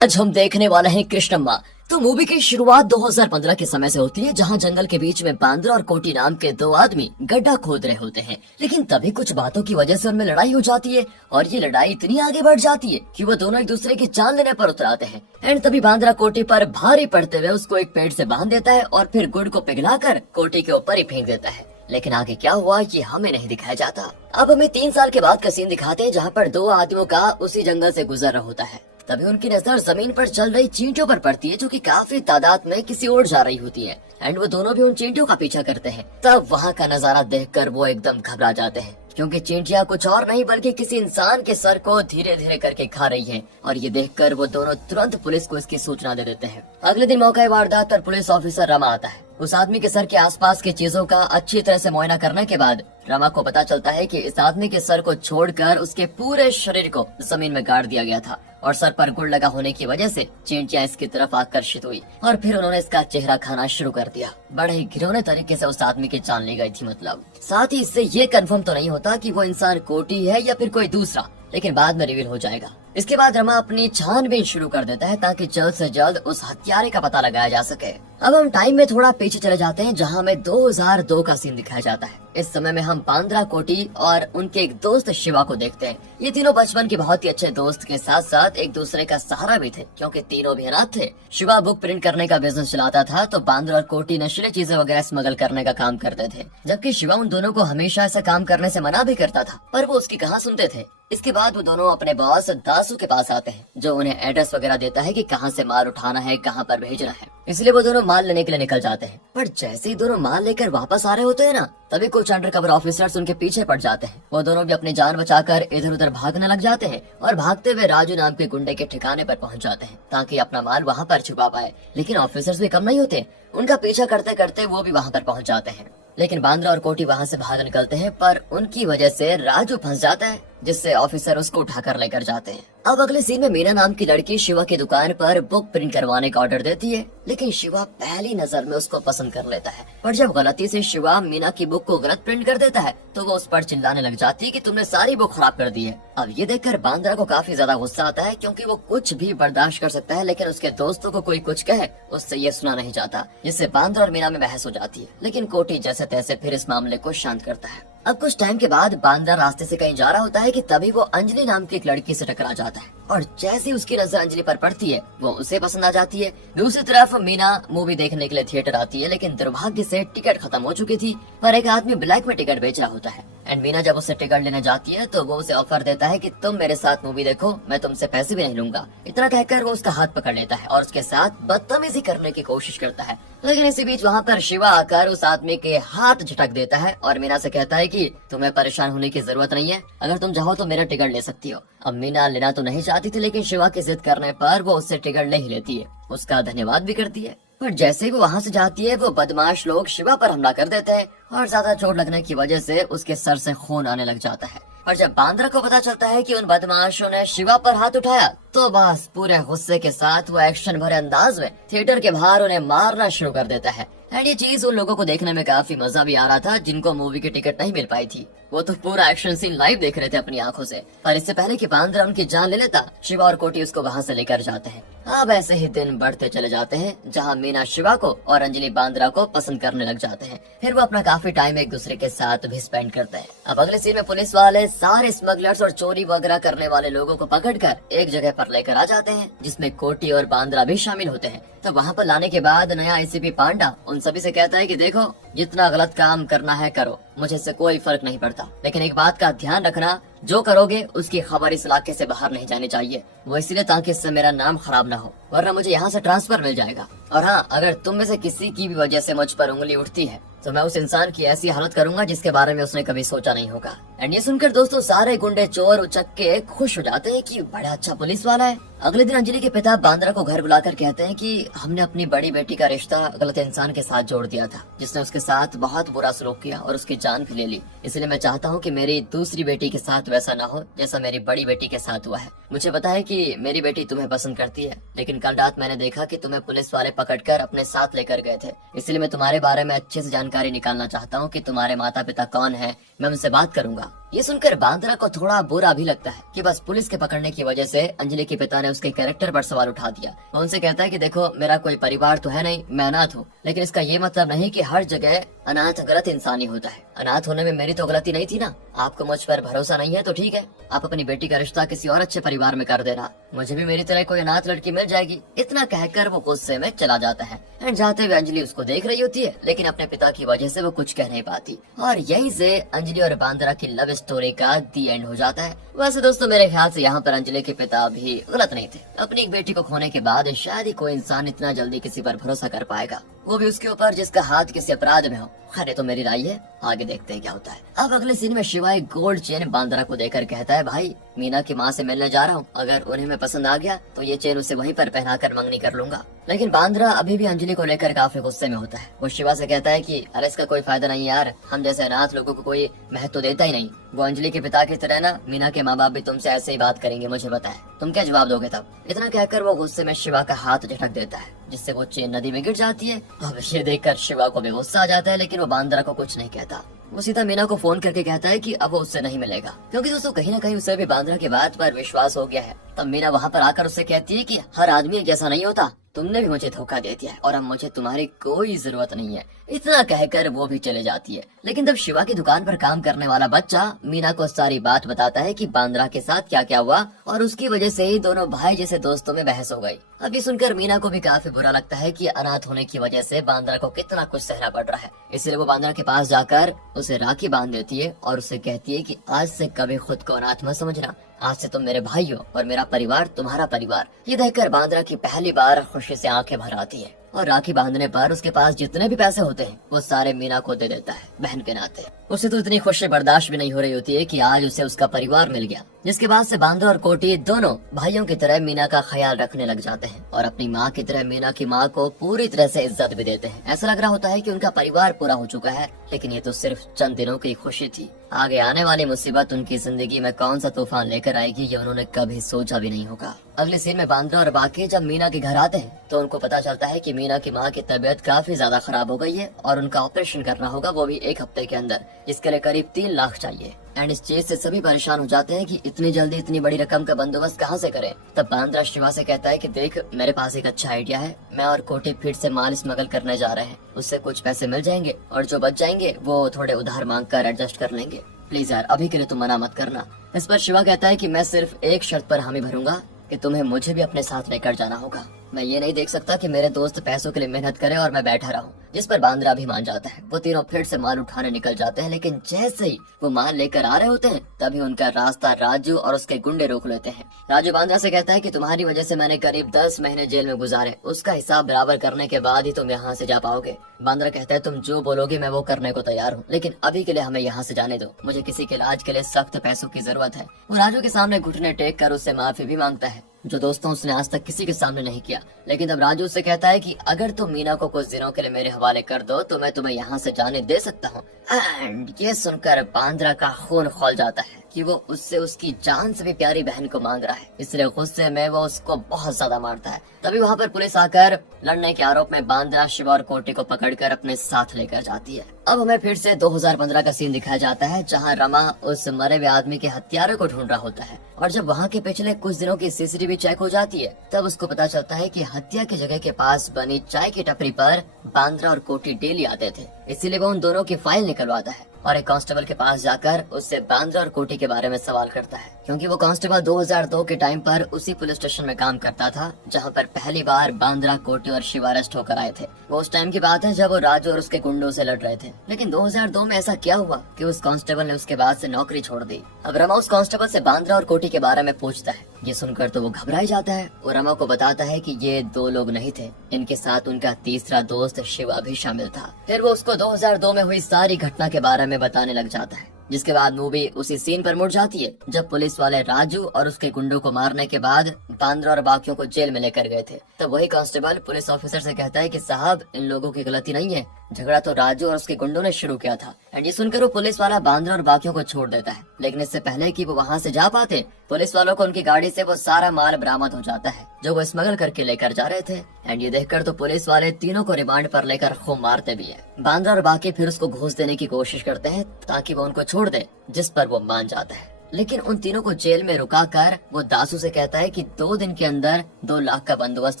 आज हम देखने वाले हैं कृष्णम्मा। तो मूवी की शुरुआत 2015 के समय से होती है, जहां जंगल के बीच में बांद्रा और कोटी नाम के दो आदमी गड्ढा खोद रहे होते हैं। लेकिन तभी कुछ बातों की वजह से उनमें लड़ाई हो जाती है और ये लड़ाई इतनी आगे बढ़ जाती है कि वो दोनों एक दूसरे की जान लेने पर उतर आते हैं। एंड तभी बांद्रा कोटी पर भारी पड़ते हुए उसको एक पेड़ से बांध देता है और फिर गुड़ को पिघलाकर कोटी के ऊपर ही फेंक देता है। लेकिन आगे क्या हुआ ये हमें नहीं दिखाया जाता। अब हमें 3 साल के बाद का सीन दिखाते हैं, जहाँ पर दो आदमियों का उसी जंगल से गुजर रहा होता है। तभी उनकी नजर जमीन पर चल रही चींटियों पर पड़ती है, जो कि काफी तादाद में किसी ओर जा रही होती है। एंड वो दोनों भी उन चींटियों का पीछा करते हैं। तब वहाँ का नजारा देखकर वो एकदम घबरा जाते हैं, क्योंकि चींटियां कुछ और नहीं बल्कि किसी इंसान के सर को धीरे धीरे करके खा रही हैं। और ये देखकर वो दोनों तुरंत पुलिस को इसकी सूचना दे देते हैं। अगले दिन मौका वारदात पर पुलिस ऑफिसर रमा आता है। उस आदमी के सर के आसपास की चीजों का अच्छी तरह से मुआयना करने के बाद रमा को पता चलता है कि इस आदमी के सर को छोड़कर उसके पूरे शरीर को जमीन में गाड़ दिया गया था और सर पर गुड़ लगा होने की वजह से चींटियां इसकी तरफ आकर्षित हुई और फिर उन्होंने इसका चेहरा खाना शुरू कर दिया। बड़े ही घिनौने तरीके से उस आदमी की जान ली गई थी। मतलब साथ ही इससे ये कंफर्म तो नहीं होता कि वो इंसान कोटी है या फिर कोई दूसरा, लेकिन बाद में रिवील हो जाएगा। इसके बाद रमा अपनी छानबीन शुरू कर देता है ताकि जल्द से जल्द उस हत्यारे का पता लगाया जा सके। अब हम टाइम में थोड़ा पीछे चले जाते हैं, जहां हमें 2002 का सीन दिखाया जाता है। इस समय में हम बांद्रा कोटी और उनके एक दोस्त शिवा को देखते हैं। ये तीनों बचपन के बहुत ही अच्छे दोस्त के साथ साथ एक दूसरे का सहारा भी थे, क्योंकि तीनों भी अनाथ थे। शिवा बुक प्रिंट करने का बिजनेस चलाता था, तो बांद्रा और कोटी नशीली चीजें वगैरह स्मगल करने का काम करते थे। जबकि शिवा उन दोनों को हमेशा ऐसा काम करने से मना भी करता था, पर वो उसकी कहाँ सुनते थे। इसके बाद वो दोनों अपने बॉस दासू के पास आते हैं, जो उन्हें एड्रेस वगैरह देता है कि कहाँ से माल उठाना है, कहाँ पर भेजना है। इसलिए वो दोनों माल लेने के लिए निकल जाते हैं। पर जैसे ही दोनों माल लेकर वापस आ रहे होते हैं ना, तभी कुछ अंडरकवर ऑफिसर्स उनके पीछे पड़ जाते हैं। वो दोनों भी अपनी जान बचाकर इधर उधर भागने लग जाते हैं और भागते हुए राजू नाम के गुंडे के ठिकाने पर पहुंच जाते हैं, ताकि अपना माल वहाँ पर छुपा पाए। लेकिन ऑफिसर्स भी कम नहीं होते, उनका पीछा करते करते वो भी वहाँ पर पहुँच जाते हैं। लेकिन बांद्रा और कोटी वहाँ से भाग निकलते हैं, पर उनकी वजह से राजू फंस जाता है, जिससे ऑफिसर उसको उठाकर लेकर जाते हैं। अब अगले सीन में मीना नाम की लड़की शिवा की दुकान पर बुक प्रिंट करवाने का ऑर्डर देती है, लेकिन शिवा पहली नजर में उसको पसंद कर लेता है। पर जब गलती से शिवा मीना की बुक को गलत प्रिंट कर देता है, तो वो उस पर चिल्लाने लग जाती है कि तुमने सारी बुक खराब कर दी है। अब ये देखकर बांद्रा को काफी ज्यादा गुस्सा आता है, क्योंकि वो कुछ भी बर्दाश्त कर सकता है, लेकिन उसके दोस्तों को कोई कुछ कहे उससे ये सुना नहीं जाता, जिससे बांद्रा और मीना में बहस हो जाती है। लेकिन कोटी जैसे तैसे फिर इस मामले को शांत करता है। अब कुछ टाइम के बाद बांद्रा रास्ते से कहीं जा रहा होता है कि तभी वो अंजलि नाम की एक लड़की से टकरा जाता है, और जैसे उसकी नजर अंजलि पर पड़ती है वो उसे पसंद आ जाती है। दूसरी तरफ मीना मूवी देखने के लिए थिएटर आती है, लेकिन दुर्भाग्य से टिकट खत्म हो चुकी थी, पर एक आदमी ब्लैक में टिकट बेच रहा होता है। एंड मीना जब उससे टिकट लेने जाती है तो वो उसे ऑफर देता है कि तुम मेरे साथ मूवी देखो, मैं तुमसे पैसे भी नहीं लूंगा। इतना कहकर वो उसका हाथ पकड़ लेता है और उसके साथ बदतमीजी करने की कोशिश करता है। लेकिन इसी बीच वहाँ पर शिवा आकर उस आदमी के हाथ झटक देता है और मीना से कहता है कि तुम्हें परेशान होने की जरूरत नहीं है, अगर तुम चाहो तो मेरा टिकट ले सकती हो। अब मीना लेना तो नहीं चाहती थी, लेकिन शिवा की जिद करने पर वो उससे टिकट ले ही लेती है, उसका धन्यवाद भी करती है। पर जैसे ही वो वहाँ से जाती है, वो बदमाश लोग शिवा पर हमला कर देते हैं और ज्यादा चोट लगने की वजह से उसके सर से खून आने लग जाता है। और जब बांद्रा को पता चलता है कि उन बदमाशों ने शिवा पर हाथ उठाया, तो बस पूरे गुस्से के साथ वो एक्शन भरे अंदाज में थिएटर के बाहर उन्हें मारना शुरू कर देता है। एंड ये चीज उन लोगों को देखने में काफी मजा भी आ रहा था, जिनको मूवी की टिकट नहीं मिल पाई थी। वो तो पूरा एक्शन सीन लाइव देख रहे थे अपनी आंखों से। पर इससे पहले कि बांद्रा उनकी जान ले लेता, शिवा और कोटी उसको वहाँ से लेकर जाते हैं। अब ऐसे ही दिन बढ़ते चले जाते हैं, जहाँ मीना शिवा को और अंजलि बांद्रा को पसंद करने लग जाते हैं। फिर वो अपना काफी टाइम एक दूसरे के साथ भी स्पेंड करते हैं। अब अगले सीन में पुलिस वाले सारे स्मगलर्स और चोरी वगैरह करने वाले लोगों को पकड़कर एक जगह पर लेकर आ जाते हैं, जिसमें कोटी और बांद्रा भी शामिल होते हैं। तो वहाँ पर लाने के बाद नया एसीपी पांडा उन सभी से कहता है कि देखो, जितना गलत काम करना है करो, मुझे इससे कोई फर्क नहीं पड़ता, लेकिन एक बात का ध्यान रखना, जो करोगे उसकी खबर इस इलाके से बाहर नहीं जानी चाहिए। वो इसलिए ताकि इससे मेरा नाम खराब ना हो, वरना मुझे यहाँ से ट्रांसफर मिल जाएगा। और हाँ, अगर तुम में से किसी की भी वजह से मुझ पर उंगली उठती है, तो मैं उस इंसान की ऐसी हालत करूंगा जिसके बारे में उसने कभी सोचा नहीं होगा। एंड ये सुनकर दोस्तों सारे गुंडे चोर उचक्के खुश हो जाते हैं कि बड़ा अच्छा पुलिस वाला है। अगले दिन अंजलि के पिता बांद्रा को घर बुलाकर कहते हैं कि हमने अपनी बड़ी बेटी का रिश्ता गलत इंसान के साथ जोड़ दिया था, जिसने उसके साथ बहुत बुरा सलूक किया और उसकी जान भी ले ली। इसलिए मैं चाहता हूँ कि मेरी दूसरी बेटी के साथ वैसा ना हो जैसा मेरी बड़ी बेटी के साथ हुआ है। मुझे पता है कि मेरी बेटी तुम्हें पसंद करती है, लेकिन कल रात मैंने देखा कि तुम्हें पुलिस वाले पकड़कर अपने साथ लेकर गए थे। इसलिए मैं तुम्हारे बारे में अच्छे से जानकारी निकालना चाहता हूँ कि तुम्हारे माता पिता कौन है। मैं उनसे बात करूंगा। ये सुनकर बांद्रा को थोड़ा बुरा भी लगता है कि बस पुलिस के पकड़ने की वजह से अंजलि के पिता ने उसके कैरेक्टर पर सवाल उठा दिया। वो उनसे कहता है कि देखो, मेरा कोई परिवार तो है नहीं, मैं अनाथ हूँ, लेकिन इसका ये मतलब नहीं कि हर जगह अनाथ गलत इंसान ही होता है। अनाथ होने में मेरी तो गलती नहीं थी ना। आपको मुझ पर भरोसा नहीं है तो ठीक है, आप अपनी बेटी का रिश्ता किसी और अच्छे परिवार में कर देना, मुझे भी मेरी तरह कोई अनाथ लड़की मिल जाएगी। इतना कहकर वो गुस्से में चला जाता है। एंड जाते हुए अंजलि उसको देख रही होती है, लेकिन अपने पिता की वजह से वो कुछ कह नहीं पाती। और यहीं से अंजलि और बांद्रा की लव स्टोरी का दी एंड हो जाता है। वैसे दोस्तों, मेरे ख्याल से यहाँ पर अंजलि के पिता भी गलत नहीं थे। अपनी एक बेटी को खोने के बाद शायद ही कोई इंसान इतना जल्दी किसी पर भरोसा कर पाएगा, वो भी उसके ऊपर जिसका हाथ किसी अपराध में हो। खैर, तो मेरी राय है, आगे देखते हैं क्या होता है। अब अगले सीन में शिवा एक गोल्ड चेन बांद्रा को देकर कहता है, भाई मीना की माँ से मिलने जा रहा हूँ, अगर उन्हें मैं पसंद आ गया तो ये चेन उसे वहीं पर पहनाकर मंगनी कर लूंगा। लेकिन बांद्रा अभी भी अंजलि को लेकर काफी गुस्से में होता है। वो शिवा से कहता है कि अरे इसका कोई फायदा नहीं यार, हम जैसे अनाथ लोगों को कोई महत्व देता ही नहीं। वो अंजलि के पिता की तरह ना, मीना के माँ बाप भी तुमसे ऐसे ही बात करेंगे, मुझे पता है, तुम क्या जवाब दोगे तब। इतना कहकर वो गुस्से में शिवा का हाथ झटक देता है, जिससे वो चेन नदी में गिर जाती है। अब ये देखकर शिवा को भी गुस्सा आ जाता है, लेकिन वो बांद्रा को कुछ नहीं कहता। वो सीधा मीना को फोन करके कहता है कि अब वो उससे नहीं मिलेगा, क्योंकि दोस्तों कहीं ना कहीं उसे भी बांद्रा की बात पर विश्वास हो गया है। तब मीना वहाँ पर आकर उससे कहती है कि हर आदमी एक जैसा नहीं होता, तुमने भी मुझे धोखा दे दिया है और अब मुझे तुम्हारी कोई जरूरत नहीं है। इतना कहकर वो भी चले जाती है। लेकिन तब शिवा की दुकान पर काम करने वाला बच्चा मीना को सारी बात बताता है कि बांद्रा के साथ क्या क्या हुआ, और उसकी वजह से ही दोनों भाई जैसे दोस्तों में बहस हो गई। अभी सुनकर मीना को भी काफी बुरा लगता है कि अनाथ होने की वजह से बांद्रा को कितना कुछ सहना पड़ रहा है। इसलिए वो बांद्रा के पास जाकर उसे राखी बांध देती है और उसे कहती है कि आज से कभी खुद को अनाथ मत समझना, आज से तुम मेरे भाई हो और मेरा परिवार तुम्हारा परिवार। ये देखकर बांद्रा की पहली बार खुशी से आंखें भर आती है, और राखी बांधने पर उसके पास जितने भी पैसे होते हैं वो सारे मीना को दे देता है बहन के नाते। उसे तो इतनी खुशी बर्दाश्त भी नहीं हो रही होती है कि आज उसे उसका परिवार मिल गया। जिसके बाद से बांद्रा और कोटी दोनों भाइयों की तरह मीना का ख्याल रखने लग जाते हैं और अपनी माँ की तरह मीना की माँ को पूरी तरह से इज्जत भी देते हैं। ऐसा लग रहा होता है कि उनका परिवार पूरा हो चुका है, लेकिन ये तो सिर्फ चंद दिनों की खुशी थी। आगे आने वाली मुसीबत उनकी जिंदगी में कौन सा तूफान लेकर आएगी, ये उन्होंने कभी सोचा भी नहीं होगा। अगले सीन में बांद्रा और बाकी जब मीना के घर आते हैं तो उनको पता चलता है कि मीना की माँ की तबीयत काफी ज्यादा खराब हो गई है और उनका ऑपरेशन करना होगा, वो भी 1 हफ्ते के अंदर। इसके लिए करीब 3 लाख चाहिए। एंड इस चीज से सभी परेशान हो जाते हैं कि इतनी जल्दी इतनी बड़ी रकम का बंदोबस्त कहाँ से करें। तब बांद्रा शिवा से कहता है कि देख, मेरे पास एक अच्छा आइडिया है, मैं और कोटी फिर से माल स्मगल करने जा रहे हैं, उससे कुछ पैसे मिल जाएंगे और जो बच जाएंगे वो थोड़े उधार मांग कर एडजस्ट कर लेंगे। प्लीज यार, अभी के लिए तुम मना मत करना। इस पर शिवा कहता है कि मैं सिर्फ एक शर्त पर हामी भरूंगा कि तुम्हें मुझे भी अपने साथ लेकर जाना होगा। मैं ये नहीं देख सकता कि मेरे दोस्त पैसों के लिए मेहनत करे और मैं बैठा रहूं। जिस पर बांद्रा भी मान जाता है। वो तीनों फिर से माल उठाने निकल जाते हैं, लेकिन जैसे ही वो माल लेकर आ रहे होते हैं तभी उनका रास्ता राजू और उसके गुंडे रोक लेते हैं। राजू बांद्रा से कहता है कि तुम्हारी वजह से मैंने करीब 10 महीने जेल में गुजारे, उसका हिसाब बराबर करने के बाद ही तुम यहाँ से जा पाओगे। बांद्रा कहता है तुम जो बोलोगे मैं वो करने को तैयार हूँ, लेकिन अभी के लिए हमें यहाँ से जाने दो, मुझे किसी के इलाज के लिए सख्त पैसों की जरूरत है। वो राजू के सामने घुटने टेक कर उससे माफी भी मांगता है, जो दोस्तों उसने आज तक किसी के सामने नहीं किया। लेकिन अब राजू से कहता है कि अगर तुम मीना को कुछ दिनों के लिए मेरे हवाले कर दो तो मैं तुम्हें यहाँ से जाने दे सकता हूँ। एंड ये सुनकर बांद्रा का खून खौल जाता है कि वो उससे उसकी जान से भी प्यारी बहन को मांग रहा है। इसलिए गुस्से में वो उसको बहुत ज्यादा मारता है। तभी वहाँ पर पुलिस आकर लड़ने के आरोप में बांद्रा, शिवा और कोटी को पकड़कर अपने साथ लेकर जाती है। अब हमें फिर से 2015 का सीन दिखाया जाता है, जहाँ रमा उस मरे हुए आदमी के हत्यारे को ढूंढ रहा होता है। और जब वहाँ के पिछले कुछ दिनों की सीसीटीवी चेक हो जाती है तब उसको पता चलता है कि हत्या की जगह के पास बनी चाय की टपरी पर बांद्रा और कोटी डेली आते थे। इसीलिए वो उन दोनों की फाइल निकलवाता है और एक कांस्टेबल के पास जाकर उससे बांद्रा और कोटी के बारे में सवाल करता है, क्योंकि वो कांस्टेबल 2002 के टाइम पर उसी पुलिस स्टेशन में काम करता था जहां पर पहली बार बांद्रा, कोटी और शिवा अरेस्ट होकर आए थे। वो उस टाइम की बात है जब वो राजू और उसके गुंडों से लड़ रहे थे। लेकिन 2002 में ऐसा क्या हुआ कि उस कांस्टेबल ने उसके बाद से नौकरी छोड़ दी। अब रमा उस कांस्टेबल से बांद्रा और कोटी के बारे में पूछता है। ये सुनकर तो वो घबरा जाता है। वो रमा को बताता है कि ये 2 लोग नहीं थे, इनके साथ उनका तीसरा दोस्त शिवा भी शामिल था। फिर वो उसको 2002 में हुई सारी घटना के बारे में बताने लग जाता है, जिसके बाद मूवी उसी सीन पर मुड़ जाती है जब पुलिस वाले राजू और उसके गुंडों को मारने के बाद बांद्रा और बाकियों को जेल में लेकर गए थे। तब वही कांस्टेबल पुलिस ऑफिसर से कहता है कि साहब, इन लोगों की गलती नहीं है, झगड़ा तो राजू और उसके गुंडों ने शुरू किया था। एंड ये सुनकर वो पुलिस वाला बांद्रा और बाकियों को छोड़ देता है, लेकिन इससे पहले कि वो वहाँ से जा पाते, पुलिस वालों को उनकी गाड़ी से वो सारा माल बरामद हो जाता है जो वो स्मगल करके लेकर जा रहे थे। एंड ये देखकर तो पुलिस वाले तीनों को रिमांड पर लेकर खूब मारते भी है। बांद्रा और बाकी फिर उसको घूस देने की कोशिश करते हैं ताकि वो उनको छोड़ दे, जिस पर वो मान जाता है। लेकिन उन तीनों को जेल में रुका कर वो दासू से कहता है कि 2 दिन के अंदर 2 लाख का बंदोबस्त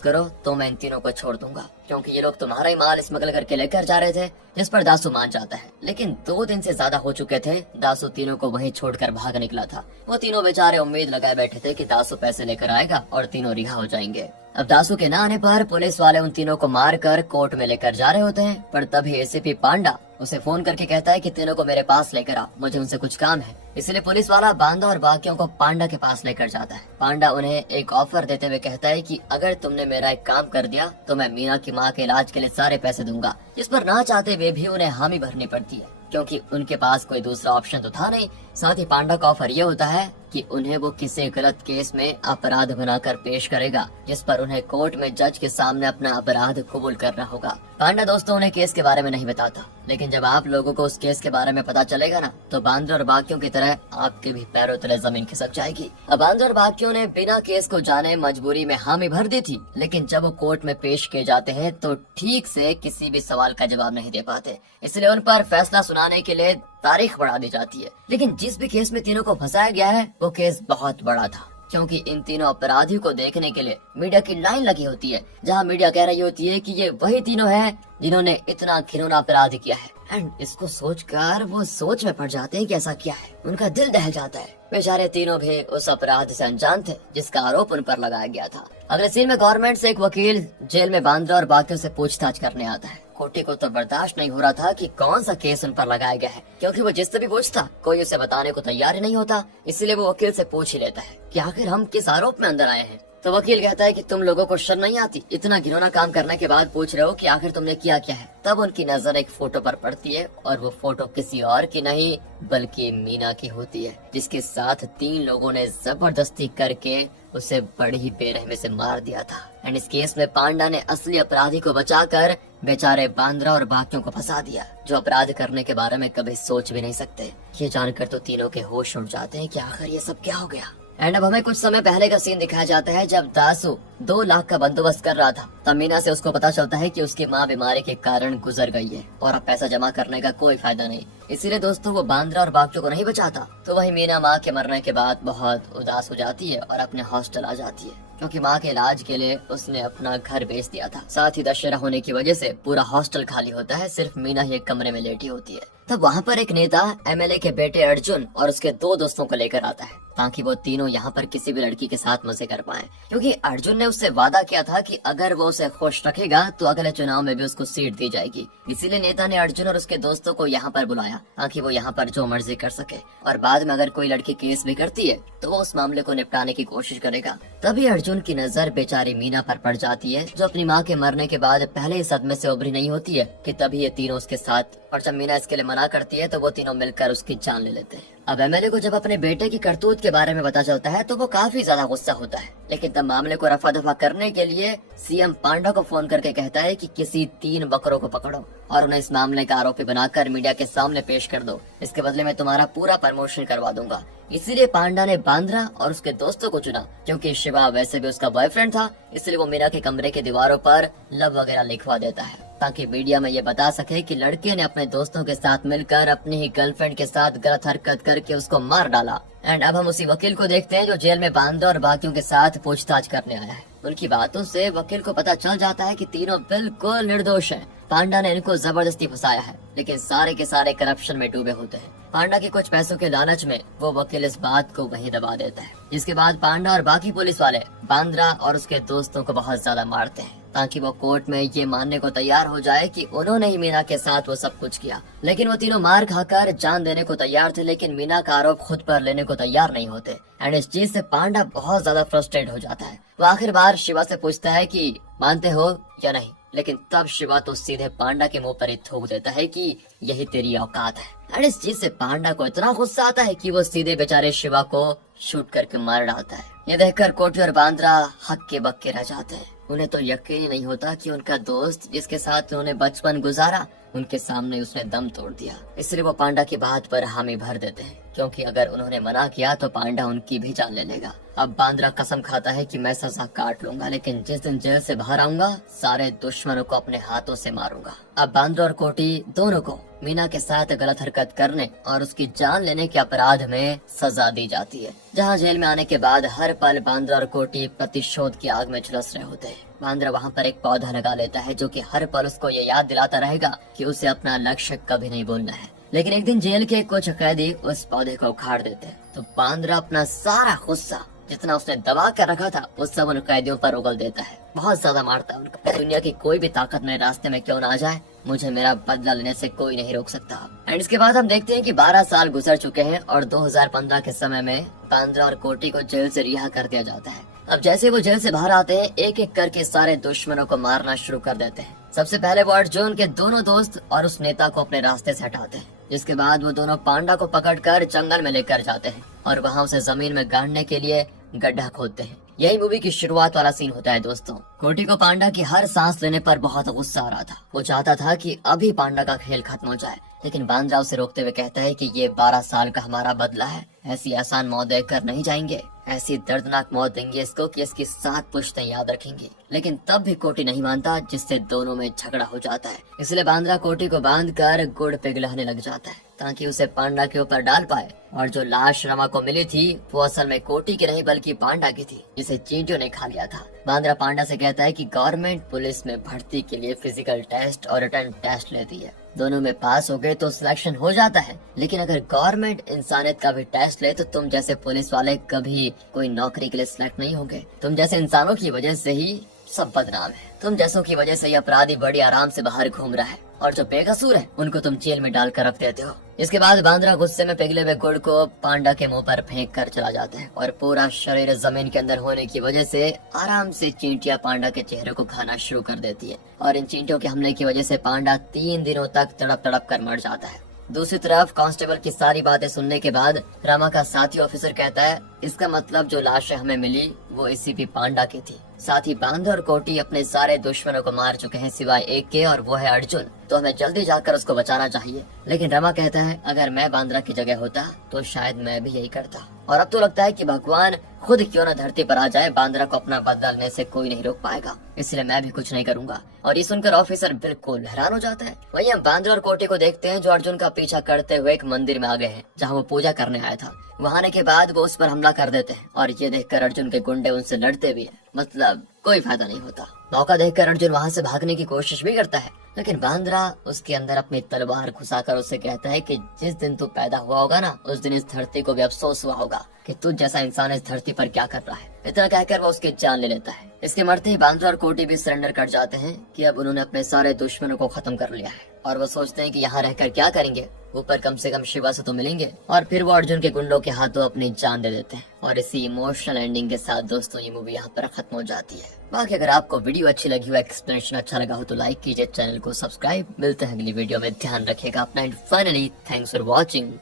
करो तो मैं इन तीनों को छोड़ दूंगा, क्योंकि ये लोग तुम्हारा ही माल स्मगल करके लेकर जा रहे थे, जिस पर दासू मान जाता है। लेकिन 2 दिन से ज्यादा हो चुके थे, दासू तीनों को वहीं छोड़कर भाग निकला था। वो तीनों बेचारे उम्मीद लगाए बैठे थे कि दासू पैसे लेकर आएगा और तीनों रिहा हो जाएंगे। अब दासू के न आने पर पुलिस वाले उन तीनों को मार कर कोर्ट में लेकर जा रहे होते हैं, पर तभी एसीपी पांडा उसे फोन करके कहता है कि तीनों को मेरे पास लेकर आ, मुझे उनसे कुछ काम है। इसलिए पुलिस वाला बांदा और बाकियों को पांडा के पास लेकर जाता है। पांडा उन्हें एक ऑफर देते हुए कहता है कि अगर तुमने मेरा एक काम कर दिया तो मैं मीना की माँ के इलाज के लिए सारे पैसे दूंगा, जिस पर ना चाहते हुए भी उन्हें हामी भरनी पड़ती है, क्योंकि उनके पास कोई दूसरा ऑप्शन तो था नहीं। साथ ही पांडा का ऑफर ये होता है कि उन्हें वो किसी गलत केस में अपराध बनाकर पेश करेगा, जिस पर उन्हें कोर्ट में जज के सामने अपना अपराध कबूल करना होगा। पांडा दोस्तों उन्हें केस के बारे में नहीं बताता, लेकिन जब आप लोगों को उस केस के बारे में पता चलेगा ना, तो बांद्रा और बाकियों की तरह आपके भी पैरों तले जमीन खिसक जाएगी। अब बांद्रा और बाकियों ने बिना केस को जाने मजबूरी में हामी भर दी थी, लेकिन जब वो कोर्ट में पेश किए जाते हैं तो ठीक से किसी भी सवाल का जवाब नहीं दे पाते, इसलिए उन पर फैसला सुनाने के लिए तारीख बढ़ा दी जाती है। लेकिन जिस भी केस में तीनों को फंसाया गया है वो केस बहुत बड़ा था, क्योंकि इन तीनों अपराधियों को देखने के लिए मीडिया की लाइन लगी होती है, जहां मीडिया कह रही होती है कि ये वही तीनों हैं जिन्होंने इतना घिनौना अपराध किया है। एंड इसको सोचकर वो सोच में पड़ जाते हैं कि ऐसा क्या है, उनका दिल दहल जाता है। बेचारे तीनों भी उस अपराध से अनजान थे जिसका आरोप उन पर लगाया गया था। अगले सीन में गवर्नमेंट से एक वकील जेल में बांद्रा और बाकियों से पूछताछ करने आता है। कोटी को तो बर्दाश्त नहीं हो रहा था कि कौन सा केस उन पर लगाया गया है, क्योंकि वो जिससे भी पूछता कोई उसे बताने को तैयार ही नहीं होता। इसलिए वो वकील से पूछ ही लेता है कि आखिर हम किस आरोप में अंदर आए हैं। तो वकील कहता है कि तुम लोगों को शर्म नहीं आती, इतना घिनौना काम करने के बाद पूछ रहे हो कि आखिर तुमने किया क्या है। तब उनकी नजर एक फोटो पर पड़ती है, और वो फोटो किसी और की नहीं बल्कि मीना की होती है, जिसके साथ 3 लोगों ने जबरदस्ती करके उसे बड़ी बेरहमी से मार दिया था। एंड इस केस में पांडा ने असली अपराधी को बचाकर बेचारे बांद्रा और बाकियों को फंसा दिया, जो अपराध करने के बारे में कभी सोच भी नहीं सकते। ये जानकर तो तीनों के होश उड़ जाते हैं कि आखिर ये सब क्या हो गया। एंड अब हमें कुछ समय पहले का सीन दिखाया जाता है, जब दासू 2 लाख का बंदोबस्त कर रहा था। तब मीना से उसको पता चलता है कि उसकी माँ बीमारी के कारण गुजर गई है और अब पैसा जमा करने का कोई फायदा नहीं। इसीलिए दोस्तों वो बांद्रा और बाकियों को नहीं बचाता। तो वही मीना माँ के मरने के बाद बहुत उदास हो जाती है और अपने हॉस्टल आ जाती है, क्योंकि माँ के इलाज के लिए उसने अपना घर बेच दिया था। साथ ही दशहरा होने की वजह से पूरा हॉस्टल खाली होता है, सिर्फ मीना ही एक कमरे में लेटी होती है। तब वहाँ पर एक नेता एमएलए के बेटे अर्जुन और उसके 2 दोस्तों को लेकर आता है, ताकि वो तीनों यहाँ पर किसी भी लड़की के साथ मजे कर पाएं, क्योंकि अर्जुन ने उससे वादा किया था कि अगर वो उसे खुश रखेगा तो अगले चुनाव में भी उसको सीट दी जाएगी। इसीलिए नेता ने अर्जुन और उसके दोस्तों को यहाँ पर बुलाया, ताकि वो यहाँ पर जो मर्जी कर सके, और बाद में अगर कोई लड़की केस भी करती है तो वो उस मामले को निपटाने की कोशिश करेगा। तभी अर्जुन की नजर बेचारी मीना पर पड़ जाती है, जो अपनी माँ के मरने के बाद पहले ही सदमे से उभरी नहीं होती है कि तभी ये तीनों उसके साथ, और जब मीना इसके लिए मना करती है तो वो तीनों मिलकर उसकी जान ले लेते हैं। अब एमएलए को जब अपने बेटे की करतूत के बारे में पता चलता है तो वो काफी ज्यादा गुस्सा होता है, लेकिन तब मामले को रफा दफा करने के लिए सीएम पांडा को फोन करके कहता है कि किसी 3 बकरों को पकड़ो और उन्हें इस मामले का आरोपी बनाकर मीडिया के सामने पेश कर दो। इसके बदले में तुम्हारा पूरा प्रमोशन करवा दूंगा। इसीलिए पांडा ने बांद्रा और उसके दोस्तों को चुना, क्योंकि शिवा वैसे भी उसका बॉयफ्रेंड था। इसलिए वो मीना के कमरे की दीवारों पर लव वगैरह लिखवा देता है, ताकि मीडिया में ये बता सके कि लड़के ने अपने दोस्तों के साथ मिलकर अपनी ही गर्लफ्रेंड के साथ गलत हरकत करके उसको मार डाला। एंड अब हम उसी वकील को देखते हैं जो जेल में बांद्रा और बाकियों के साथ पूछताछ करने आया है। उनकी बातों से वकील को पता चल जाता है कि तीनों बिल्कुल निर्दोष हैं। पांडा ने इनको जबरदस्ती फंसाया है, लेकिन सारे के सारे करप्शन में डूबे होते हैं। पांडा के कुछ पैसों के लालच में वो वकील इस बात को वहीं दबा देता है, जिसके बाद पांडा और बाकी पुलिस वाले बांद्रा और उसके दोस्तों को बहुत ज्यादा मारते हैं, ताकि वो कोर्ट में ये मानने को तैयार हो जाए कि उन्होंने ही मीना के साथ वो सब कुछ किया। लेकिन वो तीनों मार खाकर जान देने को तैयार थे, लेकिन मीना का आरोप खुद पर लेने को तैयार नहीं होते। एंड इस चीज से पांडा बहुत ज्यादा फ्रस्ट्रेट हो जाता है। वो आखिर बार शिवा से पूछता है कि मानते हो या नहीं, लेकिन तब शिवा तो सीधे पांडा के मुंह पर ही थूक देता है कि यही तेरी औकात है। और इस चीज से पांडा को इतना गुस्सा आता है कि वो सीधे बेचारे शिवा को शूट करके मार डालता है। ये देखकर कोटी और बांद्रा हक्के बक्के रह जाते हैं। उन्हें तो यकीन ही नहीं होता कि उनका दोस्त जिसके साथ उन्होंने बचपन गुजारा उनके सामने उसने दम तोड़ दिया। इसलिए वो पांडा की बात पर हामी भर देते हैं, क्योंकि अगर उन्होंने मना किया तो पांडा उनकी भी जान ले लेगा। अब बांद्रा कसम खाता है कि मैं सजा काट लूंगा, लेकिन जिस दिन जेल से बाहर आऊंगा सारे दुश्मनों को अपने हाथों से मारूंगा। अब बांद्रा और कोटी दोनों को मीना के साथ गलत हरकत करने और उसकी जान लेने के अपराध में सजा दी जाती है। जहाँ जेल में आने के बाद हर पल बांद्रा और कोटी प्रतिशोध की आग में झुलस रहे होते हैं। बांद्रा वहाँ पर एक पौधा लगा लेता है जो कि हर पल उसको ये याद दिलाता रहेगा कि उसे अपना लक्ष्य कभी नहीं भूलना है। लेकिन एक दिन जेल के कुछ कैदी उस पौधे को उखाड़ देते हैं, तो बांद्रा अपना सारा गुस्सा जितना उसने दबा कर रखा था उस सब उन कैदियों पर उगल देता है। बहुत ज्यादा मारता है उनको। दुनिया की कोई भी ताकत मेरे रास्ते में क्यों ना आ जाए, मुझे मेरा बदला लेने से कोई नहीं रोक सकता। एंड इसके बाद हम देखते हैं कि 12 साल गुजर चुके हैं और 2015 के समय में बांद्रा और कोटी को जेल से रिहा कर दिया जाता है। अब जैसे वो जेल से बाहर आते हैं एक एक करके सारे दुश्मनों को मारना शुरू कर देते हैं। सबसे पहले वो अर्जुन के दोनों दोस्त और उस नेता को अपने रास्ते से हटाते हैं, जिसके बाद वो दोनों पांडा को पकड़कर जंगल में लेकर जाते हैं और वहाँ उसे जमीन में गाड़ने के लिए गड्ढा खोदते हैं। यही मूवी की शुरुआत वाला सीन होता है दोस्तों। कोटी को पांडा की हर सांस लेने पर बहुत गुस्सा आ रहा था। वो चाहता था कि अभी पांडा का खेल खत्म हो जाए, लेकिन बांद्रा उसे रोकते हुए कहता है कि ये 12 साल का हमारा बदला है, ऐसी आसान मौत देकर नहीं जाएंगे, ऐसी दर्दनाक मौत देंगे इसको कि इसकी 7 पुश्तें याद रखेंगे। लेकिन तब भी कोटी नहीं मानता, जिससे दोनों में झगड़ा हो जाता है। इसलिए बांद्रा कोटी को बांधकर गुड़ पिघलाने लग जाता है ताकि उसे पांडा के ऊपर डाल पाए। और जो लाश रमा को मिली थी वो असल में कोटी की नहीं बल्कि पांडा की थी, जिसे चींटियों ने खा लिया था। बांद्रा पांडा से कहता है कि गवर्नमेंट पुलिस में भर्ती के लिए फिजिकल टेस्ट और रिटर्न टेस्ट लेती है, दोनों में पास हो गए तो सिलेक्शन हो जाता है। लेकिन अगर गवर्नमेंट इंसानियत का भी टेस्ट ले तो तुम जैसे पुलिस वाले कभी कोई नौकरी के लिए सिलेक्ट नहीं होंगे। तुम जैसे इंसानों की वजह से ही सब बदनाम है। तुम जैसों की वजह से ये अपराधी बड़ी आराम से बाहर घूम रहा है और जो बेकसूर है उनको तुम जेल में डालकर रख देते हो। इसके बाद बांद्रा गुस्से में पिघले हुए गुड़ को पांडा के मुंह पर फेंक कर चला जाता है और पूरा शरीर जमीन के अंदर होने की वजह से आराम से चींटियां पांडा के चेहरे को खाना शुरू कर देती है। और इन चींटियों के हमले की वजह से पांडा 3 दिनों तक तड़प तड़प कर मर जाता है। दूसरी तरफ कांस्टेबल की सारी बातें सुनने के बाद रमा का साथी ऑफिसर कहता है इसका मतलब जो लाशें हमें मिली वो एसीपी पांडा की थी। साथ ही बांद्रा और कोटी अपने सारे दुश्मनों को मार चुके हैं सिवाय एक के, और वो है अर्जुन, तो हमें जल्दी जाकर उसको बचाना चाहिए। लेकिन रमा कहता है अगर मैं बांद्रा की जगह होता तो शायद मैं भी यही करता। और अब तो लगता है कि भगवान खुद क्यों न धरती पर आ जाए, बांद्रा को अपना बदला लेने से कोई नहीं रोक पाएगा, इसलिए मैं भी कुछ नहीं करूंगा। और ये सुनकर ऑफिसर बिल्कुल हैरान हो जाता है। वहीं हम बांद्रा और कोटी को देखते हैं जो अर्जुन का पीछा करते हुए एक मंदिर में आ गए हैं जहाँ वो पूजा करने आया था। वहाँ आने के बाद वो उस पर हमला कर देते हैं और ये देखकर अर्जुन के गुंडे उनसे लड़ते भी हैं, मतलब कोई फायदा नहीं होता। मौका देखकर अर्जुन वहाँ से भागने की कोशिश भी करता है, लेकिन बांद्रा उसके अंदर अपनी तलवार घुसाकर उससे कहता है कि जिस दिन तू पैदा हुआ होगा ना उस दिन इस धरती को भी अफसोस हुआ होगा कि तुझ जैसा इंसान इस धरती पर क्या कर रहा है। इतना कहकर वो उसकी जान ले लेता है। इसके मरते ही बांद्रा और कोटी भी सरेंडर कर जाते हैं कि अब उन्होंने अपने सारे दुश्मनों को खत्म कर लिया है और वो सोचते हैं कि यहाँ रहकर क्या करेंगे, ऊपर कम से कम शिवा से तो मिलेंगे। और फिर वो अर्जुन के गुंडों के हाथों अपनी जान दे देते हैं। और इसी इमोशनल एंडिंग के साथ दोस्तों ये मूवी यहाँ पर खत्म हो जाती है। बाकी अगर आपको वीडियो अच्छी लगी हो, एक्सप्लेनेशन अच्छा लगा हो तो लाइक कीजिए, चैनल को सब्सक्राइब। मिलते हैं अगली वीडियो में, ध्यान रखिएगा अपना। And finally thanks for watching.